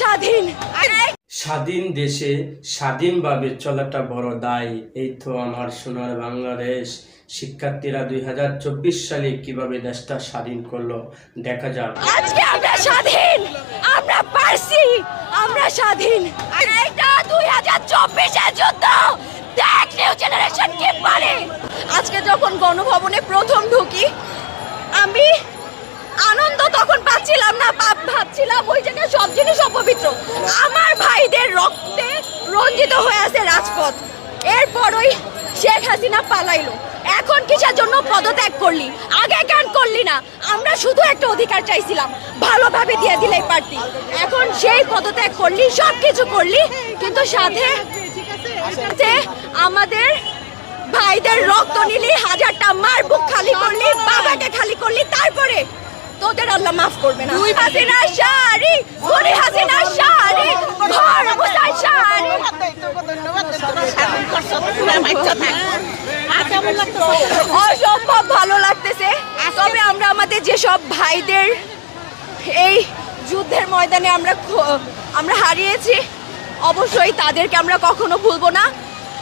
স্বাধীন। স্বাধীন দেশে স্বাধীনভাবে চলাটা বড় দায়। এই তো আমার সোনার বাংলাদেশ। শিক্ষার্থীরা 2024 সালে কিভাবে দেশটা স্বাধীন করলো দেখা যাক। আজকে আমরা স্বাধীন, আমরা পারছি, আমরা স্বাধীন। এটা 2024 এর যুদ্ধ। দেখ নিউ জেনারেশন কি পারে। আজকে যখন গণভবনে প্রথম ঢুকি, আমি আনন্দ তখন পাচ্ছিলাম না, ভাবছিলাম ওই জায়গায় সব জিনিস অপবিত্র। আমার ভাইদের রক্তে রঞ্জিত হয়ে আছে রাজপথ। এরপরই শেখ হাসিনা পালাইলো। এখন কিসের জন্য পদত্যাগ করলি? আগে কেন করলি না? আমরা শুধু একটা অধিকার চাইছিলাম, ভালোভাবে দিয়ে দিলেই পারতি। এখন সেই পদত্যাগ করলি, সবকিছু করলি, কিন্তু সাথে আমাদের ভাইদের রক্ত নিলি, হাজারটা মার বুক খালি করলি, বাবাকে খালি করলি, তারপরে তোদের আল্লাহ মাফ করবে না। হাসিনা শাড়ি, ঘুরি হাসিনা শাড়ি, ঘর মুসাই শাড়ি। অসম্ভব ভালো লাগতেছে। তবে আমরা আমাদের যেসব ভাইদের এই যুদ্ধের ময়দানে আমরা হারিয়েছি, অবশ্যই তাদেরকে আমরা কখনো ভুলবো না।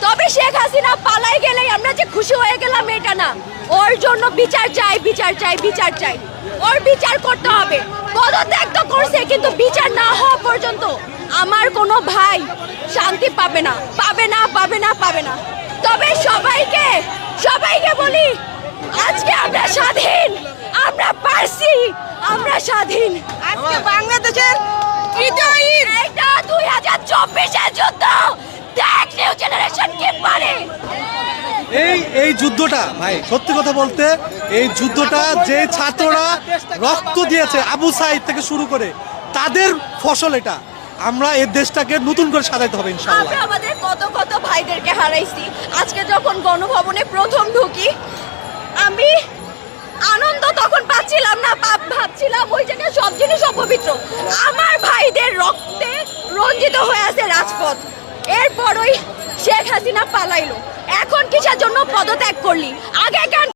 তবে শেখ হাসিনা পালাই গেলেই আমরা যে খুশি হয়ে গেলাম এটা না। ওর জন্য বিচার চাই, বিচার চাই, বিচার চাই। ওর বিচার করতে হবে। পদত্যাগ তো করছে, কিন্তু বিচার না হওয়া পর্যন্ত আমার কোনো ভাই শান্তি পাবে না, পাবে না, পাবে না, পাবে না। তবে সবাইকে বলি, আজকে আমরা স্বাধীন, আমরা পারছি, আমরা স্বাধীন। আজকে বাংলাদেশের এটা 2024 এর যুদ্ধ। দেখ নিউ জেনারেশন কি পারে। এই যুদ্ধটা ভাই, সত্যি কথা বলতে এই যুদ্ধটা যে ছাত্ররা রক্ত দিয়েছে আবু সাইদ থেকে শুরু করে, তাদের ফসল এটা। আমরা এই দেশটাকে নতুন করে সাজাইতে হবে ইনশাআল্লাহ। আমরা আমাদের কত ভাইদেরকে হারাইছি। আজকে যখন গণভবনে প্রথম ঢুকি, আমি আনন্দ তখন পাচ্ছিলাম না, ভাবছিলাম ওই জায়গায় সব জিনিস অপবিত্র। আমার ভাইদের রক্তে রঞ্জিত হয়ে আছে রাজপথ। এরপরই শেখ হাসিনা পালাইলো। এখন কিসের জন্য পদত্যাগ করলি? আগে কেন